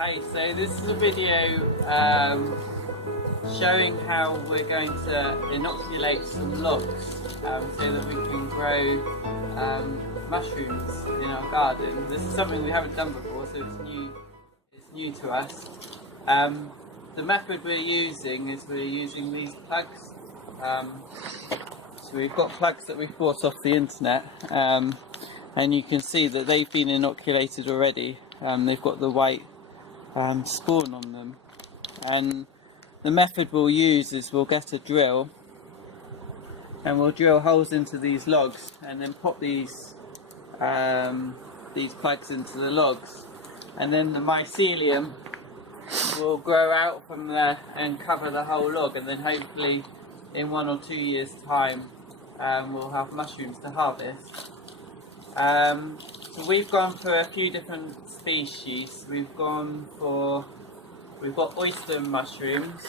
Hi, so this is a video showing how we're going to inoculate some logs so that we can grow mushrooms in our garden. This is something we haven't done before, so it's new to us. The method we're using is we're using these plugs. So we've got plugs that we've bought off the internet, and you can see that they've been inoculated already. They've got the white spawn on them, and the method we'll use is we'll get a drill and we'll drill holes into these logs and then pop these plugs into the logs, and then the mycelium will grow out from there and cover the whole log, and then hopefully in 1 or 2 years time we'll have mushrooms to harvest. So we've gone for a few different species. We've got oyster mushrooms.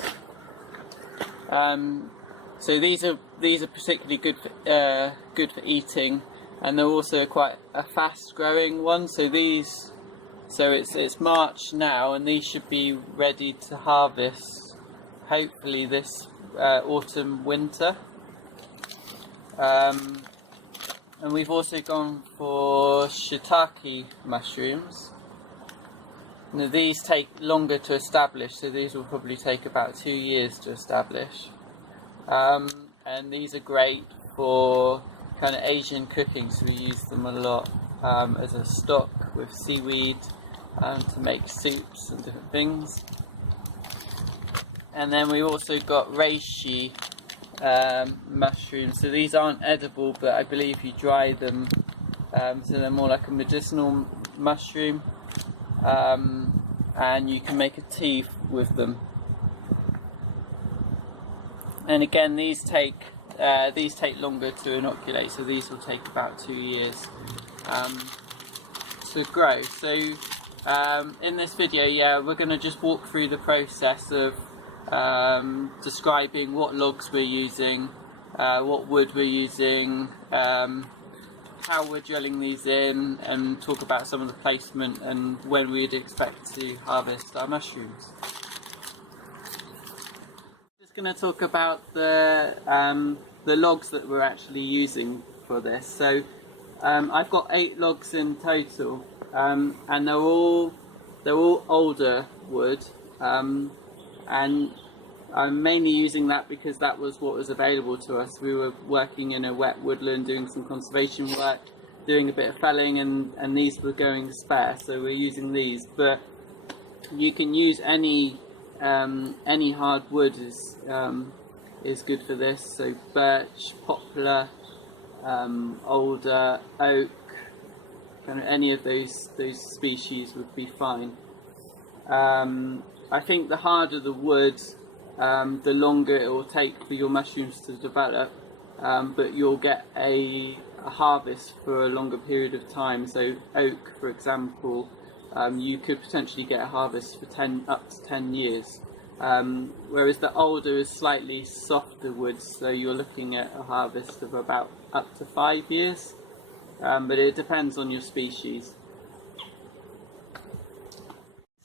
So these are particularly good for eating, and they're also quite a fast growing one. So it's March now, and these should be ready to harvest hopefully this autumn winter. And we've also gone for shiitake mushrooms. Now these take longer to establish, so these will probably take about 2 years to establish. And these are great for kind of Asian cooking, so we use them a lot as a stock with seaweed to make soups and different things. And then we also got reishi mushrooms. So these aren't edible, but I believe you dry them, so they're more like a medicinal mushroom, and you can make a tea with them. And again, these take longer to inoculate, so these will take about 2 years to grow. So in this video, we're going to just walk through the process of describing what logs we're using, what wood we're using, how we're drilling these in, and talk about some of the placement and when we'd expect to harvest our mushrooms. Just going to talk about the logs that we're actually using for this. So I've got 8 logs in total, and they're all alder wood. And I'm mainly using that because that was what was available to us. We were working in a wet woodland, doing some conservation work, doing a bit of felling, and these were going spare, so we're using these. But you can use any hard wood is good for this. So birch, poplar, alder, oak, kind of any of those species would be fine. I think the harder the wood, the longer it will take for your mushrooms to develop, but you'll get a harvest for a longer period of time. So oak, for example, you could potentially get a harvest for up to 10 years, whereas the alder is slightly softer wood, so you're looking at a harvest of about up to 5 years, but it depends on your species.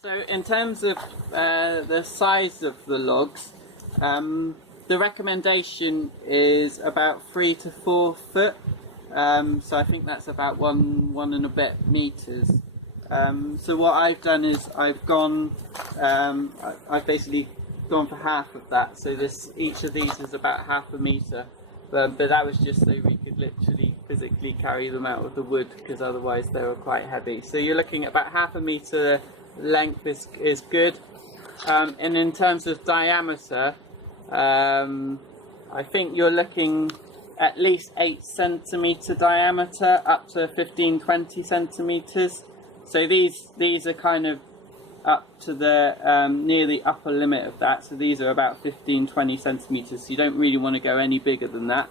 So in terms of the size of the logs, the recommendation is about 3 to 4 foot. So I think that's about one and a bit meters. So what I've done is I've basically gone for half of that. So each of these is about half a meter. But that was just so we could literally physically carry them out of the wood, because otherwise they were quite heavy. So you're looking at about half a meter length is good, and in terms of diameter, I think you're looking at least 8 centimeter diameter up to 15-20 centimeters. So these are kind of up to the near the upper limit of that. So these are about 15-20 centimeters. So you don't really want to go any bigger than that.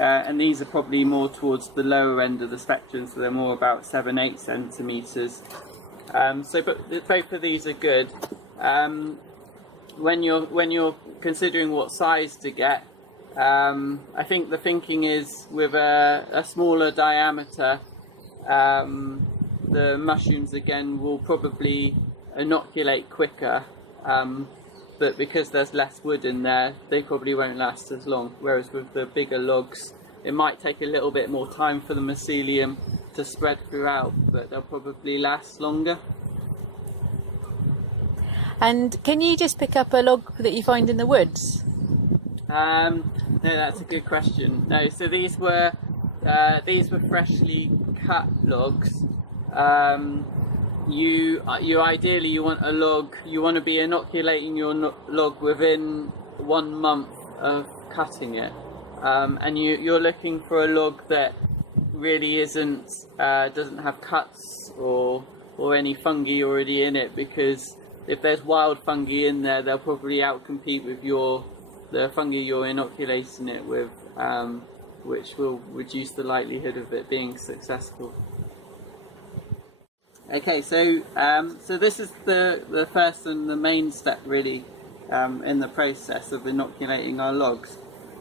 And these are probably more towards the lower end of the spectrum, so they're more about 7-8 centimeters. But both of these are good. When you're considering what size to get, I think the thinking is with a smaller diameter, the mushrooms again will probably inoculate quicker, but because there's less wood in there, they probably won't last as long. Whereas with the bigger logs, it might take a little bit more time for the mycelium to spread throughout, but they'll probably last longer. And can you just pick up a log that you find in the woods? No, that's a good question. No, so these were freshly cut logs. You ideally you want a log. You want to be inoculating your log within 1 month of cutting it, and you're looking for a log that really doesn't have cuts or any fungi already in it, because if there's wild fungi in there, they'll probably outcompete with the fungi you're inoculating it with, which will reduce the likelihood of it being successful. Okay, so this is the first and the main step really in the process of inoculating our logs.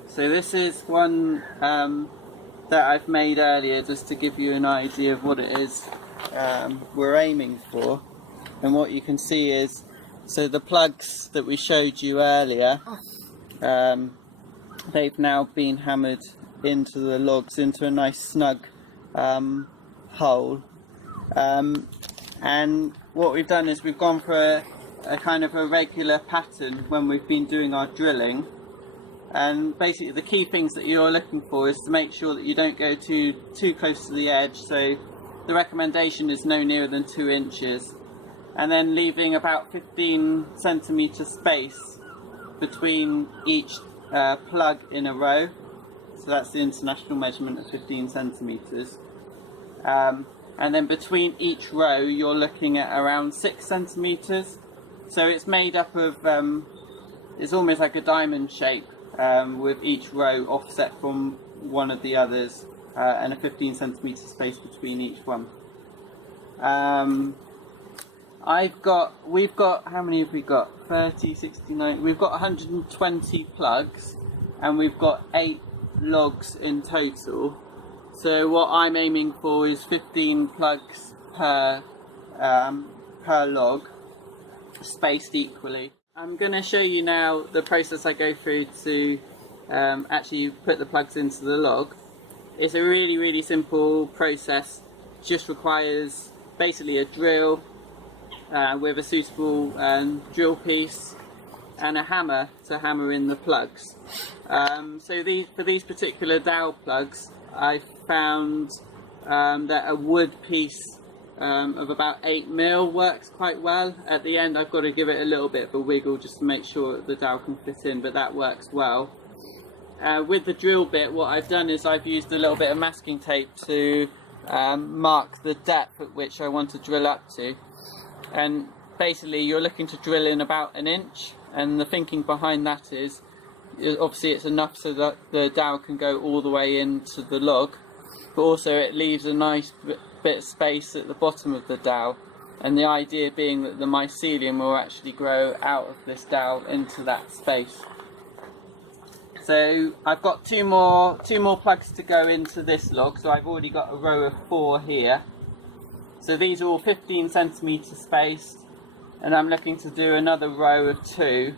So this is one that I've made earlier just to give you an idea of what it is we're aiming for. And what you can see is, so the plugs that we showed you earlier, they've now been hammered into the logs into a nice snug hole. And what we've done is we've gone for a kind of a regular pattern when we've been doing our drilling. And basically the key things that you're looking for is to make sure that you don't go too close to the edge. So the recommendation is no nearer than 2 inches. And then leaving about 15 centimetre space between each plug in a row. So that's the international measurement of 15 centimetres. And then between each row you're looking at around 6 centimetres. So it's made up of, it's almost like a diamond shape, with each row offset from one of the others, and a 15 centimetre space between each one. We've got, how many have we got? 30, 69, we've got 120 plugs, and we've got 8 logs in total. So what I'm aiming for is 15 plugs per log, spaced equally. I'm going to show you now the process I go through to actually put the plugs into the log. It's a really simple process. Just requires basically a drill with a suitable drill piece and a hammer to hammer in the plugs. So for these particular dowel plugs, I found that a wood piece of about 8mm works quite well. At the end I've got to give it a little bit of a wiggle just to make sure that the dowel can fit in, but that works well. With the drill bit, what I've done is I've used a little bit of masking tape to mark the depth at which I want to drill up to. And basically you're looking to drill in about 1 inch, and the thinking behind that is obviously it's enough so that the dowel can go all the way into the log, but also it leaves a nice bit of space at the bottom of the dowel, and the idea being that the mycelium will actually grow out of this dowel into that space. So I've got two more plugs to go into this log, so I've already got a row of 4 here. So these are all 15 centimetre spaced, and I'm looking to do another row of 2.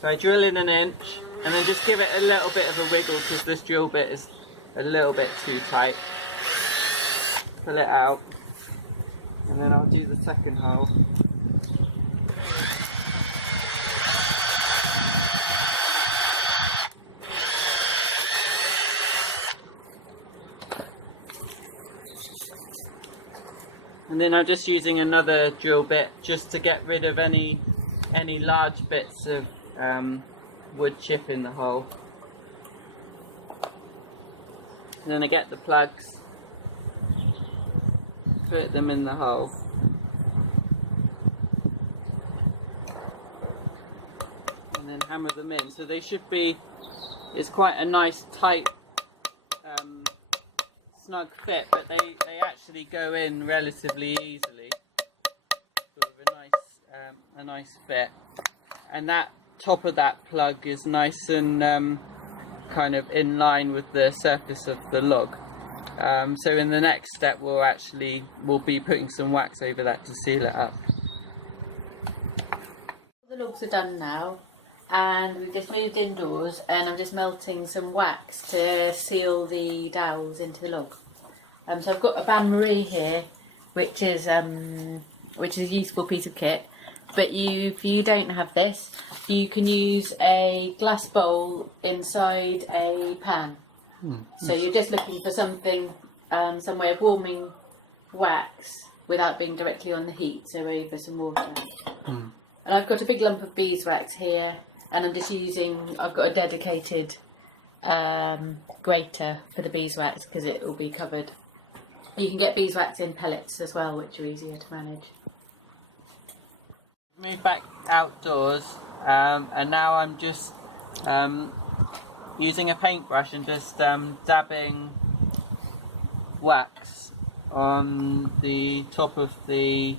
So I drill in 1 inch, and then just give it a little bit of a wiggle because this drill bit is a little bit too tight. Pull it out, and then I'll do the second hole. And then I'm just using another drill bit just to get rid of any large bits of wood chip in the hole. And then I get the plugs, put them in the hole, and then hammer them in. So they should be, it's quite a nice tight snug fit, but they actually go in relatively easily, sort of a nice fit. And that top of that plug is nice and kind of in line with the surface of the log. So in the next step we'll be putting some wax over that to seal it up. The logs are done now, and we've just moved indoors, and I'm just melting some wax to seal the dowels into the log. So I've got a bain marie here, which is a useful piece of kit. But if you don't have this, you can use a glass bowl inside a pan. So you're just looking for something, some way of warming wax without being directly on the heat, so over some water. And I've got a big lump of beeswax here, and I've got a dedicated grater for the beeswax because it will be covered. You can get beeswax in pellets as well, which are easier to manage. Move back outdoors, and now I'm just using a paintbrush and just dabbing wax on the top of the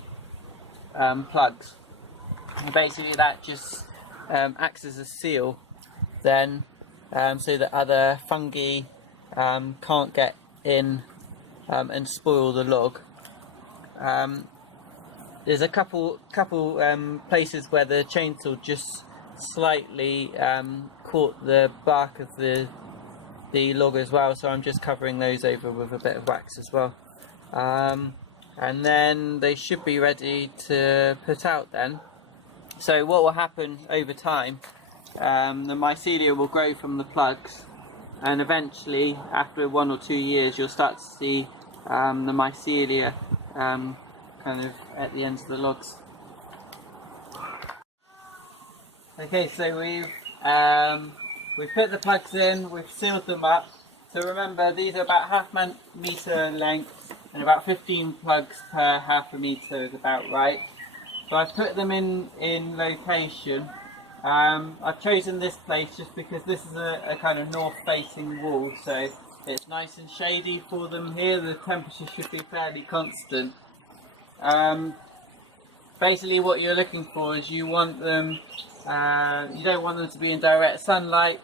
plugs. And basically that just acts as a seal then, so that other fungi can't get in and spoil the log. There's a couple places where the chainsaw just slightly caught the bark of the log as well, so I'm just covering those over with a bit of wax as well. And then they should be ready to put out then. So what will happen over time, the mycelia will grow from the plugs, and eventually after 1 or 2 years you'll start to see the mycelia kind of at the ends of the logs. Okay, so we've put the plugs in, we've sealed them up. So remember, these are about ½ metre length, and about 15 plugs per ½ a metre is about right. So I've put them in location. I've chosen this place just because this is a kind of north-facing wall, so it's nice and shady for them here. The temperature should be fairly constant. Basically what you're looking for is you want them, you don't want them to be in direct sunlight,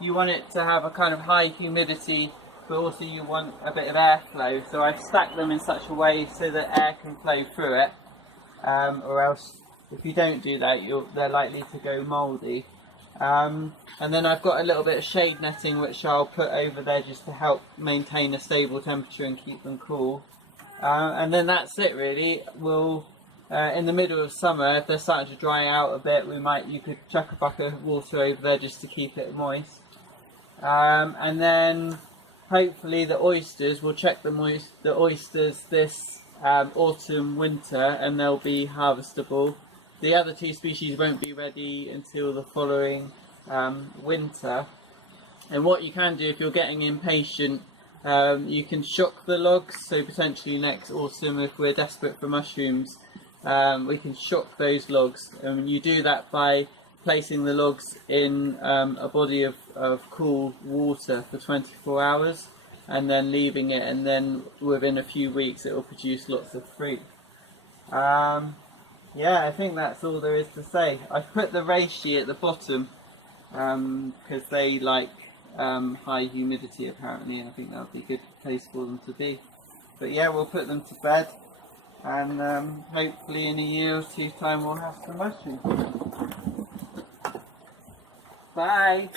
you want it to have a kind of high humidity, but also you want a bit of airflow. So I've stacked them in such a way so that air can flow through it, or else if you don't do that they're likely to go mouldy. And then I've got a little bit of shade netting which I'll put over there just to help maintain a stable temperature and keep them cool. And then that's it really. We'll in the middle of summer, if they're starting to dry out a bit, you could chuck a bucket of water over there just to keep it moist. And then hopefully the oysters, we'll check the oysters this autumn winter, and they'll be harvestable. The other 2 species won't be ready until the following winter. And what you can do if you're getting impatient, you can shock the logs, so potentially next autumn if we're desperate for mushrooms, we can shock those logs. You do that by placing the logs in a body of cool water for 24 hours and then leaving it, and then within a few weeks it will produce lots of fruit. Yeah, I think that's all there is to say. I've put the reishi at the bottom because they like high humidity apparently, and I think that would be a good place for them to be. But yeah, we'll put them to bed, and hopefully in a year or 2's time we'll have some mushrooms. Bye!